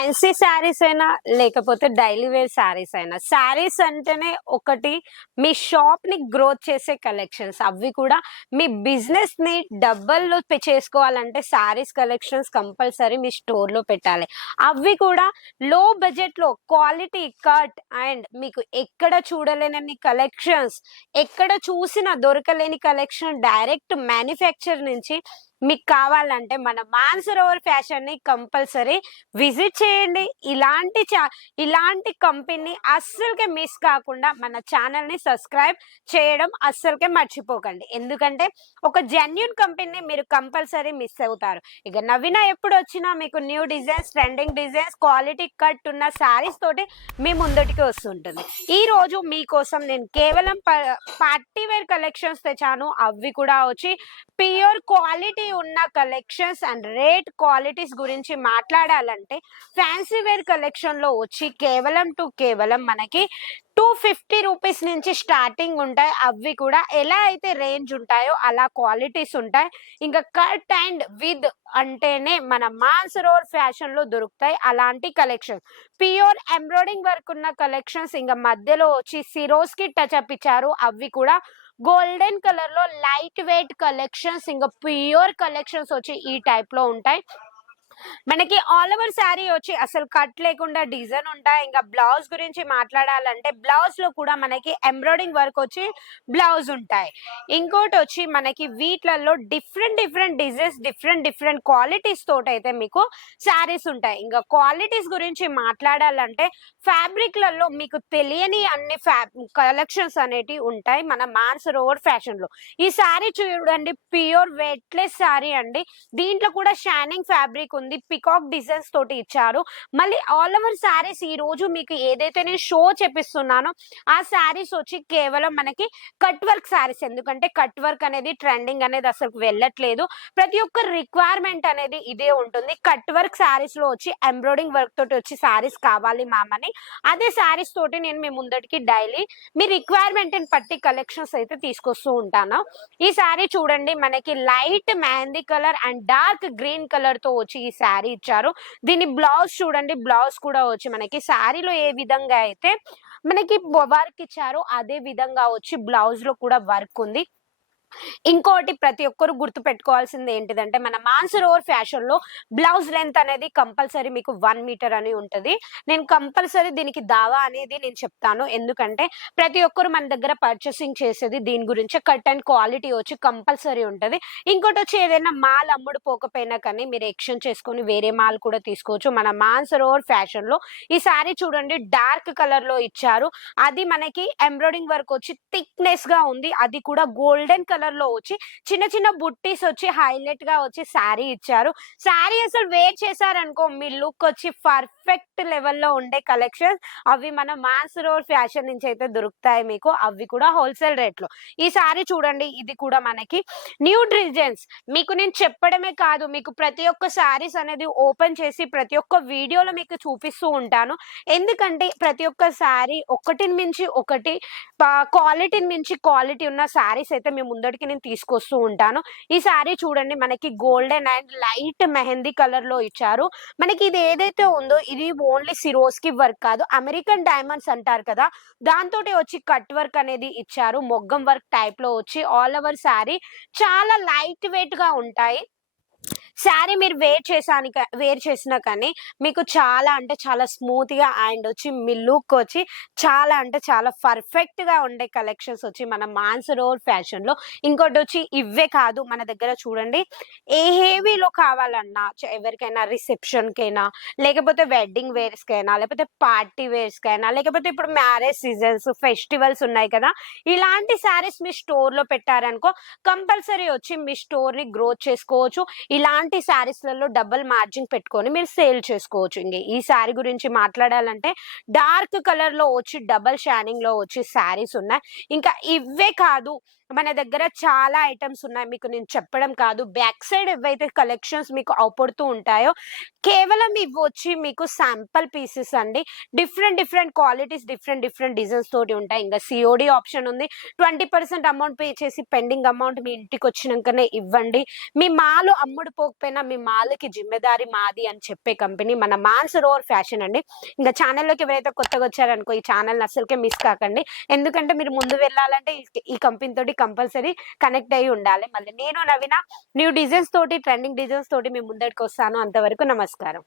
Fancy saris అయినా లేకపోతే daily wear saris అయినా. శారీస్ అంటేనే ఒకటి మీ షాప్ని గ్రోత్ చేసే కలెక్షన్స్. అవి కూడా మీ బిజినెస్ని డబ్బల్లో చేసుకోవాలంటే శారీస్ కలెక్షన్స్ కంపల్సరీ మీ స్టోర్లో పెట్టాలి. అవి కూడా లో బడ్జెట్లో క్వాలిటీ కట్ అండ్ మీకు ఎక్కడ చూడలేనన్ని కలెక్షన్స్ ఎక్కడ చూసినా దొరకలేని కలెక్షన్ డైరెక్ట్ మ్యానుఫ్యాక్చర్ నుంచి మీకు కావాలంటే మన మాన్సరోవర్ ఫ్యాషన్ని కంపల్సరీ విజిట్ చేయండి. ఇలాంటి చా ఇలాంటి కంపెనీ అస్సలకే మిస్ కాకుండా మన ఛానల్ని సబ్స్క్రైబ్ చేయడం అస్సలకే మర్చిపోకండి. ఎందుకంటే ఒక జెన్యున్ కంపెనీని మీరు కంపల్సరీ మిస్ అవుతారు. ఇక నవీన ఎప్పుడు వచ్చినా మీకు new designs trending designs quality cut ఉన్న శారీస్ తోటి మీ ముందటికి వస్తుంటుంది. ఈ రోజు మీకోసం నేను కేవలం పార్టీ వేర్ కలెక్షన్స్ తెచ్చాను. అవి కూడా వచ్చి ప్యూర్ క్వాలిటీ ఉన్న కలెక్షన్స్ అండ్ రేట్ క్వాలిటీస్ గురించి మాట్లాడాలంటే ఫ్యాన్సీ వేర్ కలెక్షన్లో వచ్చి కేవలం టు కేవలం మనకి టూ ఫిఫ్టీ రూపీస్ నుంచి స్టార్టింగ్ ఉంటాయి. అవి కూడా ఎలా అయితే రేంజ్ ఉంటాయో అలా క్వాలిటీస్ ఉంటాయి. ఇంకా కట్ అండ్ విత్ అంటేనే మన మాన్సరోర్ ఫ్యాషన్లో దొరుకుతాయి అలాంటి కలెక్షన్స్ ప్యూర్ ఎంబ్రాయిడింగ్ వర్క్ ఉన్న కలెక్షన్స్ ఇంకా మధ్యలో వచ్చి సిరోస్కి టచ్ అప్ ఇచ్చారు. అవి కూడా గోల్డెన్ కలర్లో లైట్ వెయిట్ కలెక్షన్స్ ఇంకా ప్యూర్ కలెక్షన్స్ వచ్చి ఈ టైప్లో ఉంటాయి. మనకి ఆల్ ఓవర్ శారీ వచ్చి అసలు కట్ లేకుండా డిజైన్ ఉంటాయి ఇంకా బ్లౌజ్ గురించి మాట్లాడాలంటే బ్లౌజ్లో కూడా మనకి ఎంబ్రాయిడింగ్ వర్క్ వచ్చి బ్లౌజ్ ఉంటాయి. ఇంకోటి వచ్చి మనకి వీటిలలో different different designs different different qualities తోటి అయితే మీకు శారీస్ ఉంటాయి. ఇంకా క్వాలిటీస్ గురించి మాట్లాడాలంటే ఫ్యాబ్రిక్లలో మీకు తెలియని అన్ని ఫ్యాబ్ కలెక్షన్స్ అనేటివి ఉంటాయి మన మాన్స్ రోడ్ ఫ్యాషన్లో. ఈ శారీ చూడండి ప్యూర్ వెయిట్లెస్ శారీ అండి. దీంట్లో కూడా షైనింగ్ ఫ్యాబ్రిక్ ఉంది. పికాక్ డిజైన్స్ తోటి ఇచ్చారు. మళ్ళీ ఆల్ ఓవర్ శారీస్ ఈ రోజు మీకు ఏదైతే నేను షో చెప్పిస్తున్నానో ఆ శారీస్ వచ్చి కేవలం మనకి కట్ వర్క్ శారీస్ ఎందుకంటే కట్ వర్క్ అనేది ట్రెండింగ్ అనేది అసలు వెళ్ళట్లేదు. ప్రతి ఒక్క రిక్వైర్మెంట్ అనేది ఇదే ఉంటుంది. కట్ వర్క్ శారీస్లో వచ్చి ఎంబ్రాయిడింగ్ వర్క్ తోటి వచ్చి శారీస్ కావాలి మామని అదే శారీస్ తోటి నేను మీ ముందటికి డైలీ మీ రిక్వైర్మెంట్ పట్టి కలెక్షన్స్ అయితే తీసుకొస్తూ ఉంటాను. ఈ శారీ చూడండి మనకి light mehndi colour and dark green కలర్తో వచ్చి ఈ శారీ ఇచ్చారు. దీని బ్లౌజ్ చూడండి బ్లౌజ్ కూడా వచ్చి మనకి శారీలో ఏ విధంగా అయితే మనకి వర్క్ ఇచ్చారో అదే విధంగా వచ్చి బ్లౌజ్లో కూడా వర్క్ ఉంది. ఇంకోటి ప్రతి ఒక్కరు గుర్తు పెట్టుకోవాల్సింది ఏంటిదంటే మన మాన్సరోవర్ ఫ్యాషన్లో బ్లౌజ్ లెంత్ అనేది కంపల్సరీ మీకు వన్ మీటర్ అని ఉంటుంది. నేను కంపల్సరీ దీనికి దావా అనేది నేను చెప్తాను. ఎందుకంటే ప్రతి ఒక్కరు మన దగ్గర పర్చేసింగ్ చేసేది దీని గురించి కట్ అండ్ క్వాలిటీ వచ్చి కంపల్సరీ ఉంటుంది. ఇంకోటి వచ్చి ఏదైనా మాల్ అమ్ముడు పోకపోయినా కానీ మీరు ఎక్స్చేంజ్ చేసుకొని వేరే మాల్ కూడా తీసుకోవచ్చు. మన మాన్సరోవర్ ఫ్యాషన్లో ఈ సారీ చూడండి డార్క్ కలర్లో ఇచ్చారు. అది మనకి ఎంబ్రాయిడింగ్ వర్క్ వచ్చి థిక్నెస్గా ఉంది. అది కూడా గోల్డెన్ కలర్ లో వచ్చి చిన్న చిన్న బుట్టీస్ వచ్చి హైలైట్గా వచ్చి శారీ ఇచ్చారు. శారీ అసలు వేర్ చేశారనుకో మీ లుక్ వచ్చి పర్ఫెక్ట్ లెవెల్లో ఉండే కలెక్షన్స్ అవి మన మాస్ రోడ్ ఫ్యాషన్ నుంచి అయితే దొరుకుతాయి మీకు. అవి కూడా హోల్సేల్ రేట్లో ఈ శారీ చూడండి ఇది కూడా మనకి న్యూ డిజైన్స్. మీకు నేను చెప్పడమే కాదు మీకు ప్రతి ఒక్క శారీస్ అనేది ఓపెన్ చేసి ప్రతి ఒక్క వీడియోలో మీకు చూపిస్తూ ఉంటాను. ఎందుకంటే ప్రతి ఒక్క శారీ ఒకటిని మించి ఒకటి క్వాలిటీని మించి క్వాలిటీ ఉన్న శారీస్ అయితే మీ ముందటికి నేను తీసుకొస్తూ ఉంటాను. ఈ శారీ చూడండి మనకి గోల్డెన్ అండ్ లైట్ మెహందీ కలర్లో ఇచ్చారు. మనకి ఇది ఏదైతే ఉందో ఇది ఓన్లీ సిరోస్కి వర్క్ కాదు అమెరికన్ డైమండ్స్ అంటారు కదా దాంతో వచ్చి కట్ వర్క్ అనేది ఇచ్చారు. మొగ్గం వర్క్ టైప్లో వచ్చి ఆల్ ఓవర్ శారీ. చాలా లైట్ వెయిట్గా ఉంటాయి. శారీ మీరు వేర్ చేసాని వేర్ చేసినా కానీ మీకు చాలా అంటే చాలా స్మూత్గా అండ్ వచ్చి మీ లుక్ వచ్చి చాలా అంటే చాలా పర్ఫెక్ట్గా ఉండే కలెక్షన్స్ వచ్చి మన మాన్స్ రోడ్ ఇంకోటి వచ్చి ఇవే కాదు మన దగ్గర చూడండి. ఏ హేవీలో కావాలన్నా ఎవరికైనా రిసెప్షన్కైనా లేకపోతే వెడ్డింగ్ వేర్స్కైనా లేకపోతే పార్టీ వేర్స్కైనా లేకపోతే ఇప్పుడు మ్యారేజ్ సీజన్స్ ఫెస్టివల్స్ ఉన్నాయి కదా ఇలాంటి శారీస్ మీ స్టోర్లో పెట్టారనుకో కంపల్సరీ వచ్చి మీ స్టోర్ని గ్రోత్ చేసుకోవచ్చు. ఇలాంటి శారీస్లలో డబల్ మార్జిన్ పెట్టుకొని మీరు సేల్ చేసుకోవచ్చు. ఇంక ఈ శారీ గురించి మాట్లాడాలంటే డార్క్ కలర్లో వచ్చి డబల్ షానింగ్లో వచ్చి శారీస్ ఉన్నాయి. ఇంకా ఇవే కాదు మన దగ్గర చాలా ఐటమ్స్ ఉన్నాయి. మీకు నేను చెప్పడం కాదు బ్యాక్ సైడ్ ఏవైతే కలెక్షన్స్ మీకు అవపడుతూ ఉంటాయో కేవలం ఇవి వచ్చి మీకు శాంపుల్ పీసెస్ అండి. Different different qualities different different designs తోటి ఉంటాయి. ఇంకా సిఓడి ఆప్షన్ ఉంది. ట్వంటీ పర్సెంట్ అమౌంట్ పే చేసి పెండింగ్ అమౌంట్ మీ ఇంటికి వచ్చినాకనే ఇవ్వండి. మీ మాలు అమ్ముడు పోకపోయినా మీ మాలకి జిమ్మెదారి మాది అని చెప్పే కంపెనీ మన మాన్స్ రోర్ ఫ్యాషన్ అండి. ఇంకా ఛానల్లోకి ఎవరైతే కొత్తగా వచ్చారనుకో ఈ ఛానల్ అసలుకే మిస్ కాకండి. ఎందుకంటే మీరు ముందు వెళ్ళాలంటే ఈ- కంపెనీ తోటి కంపల్సరీ కనెక్ట్ అయ్యి ఉండాలి. మళ్ళీ నేను నవీన న్యూ డిజైన్స్ తోటి ట్రెండింగ్ డిజైన్స్ తోటి మీ ముందరికి వస్తాను అంతవరకు నమస్కారం.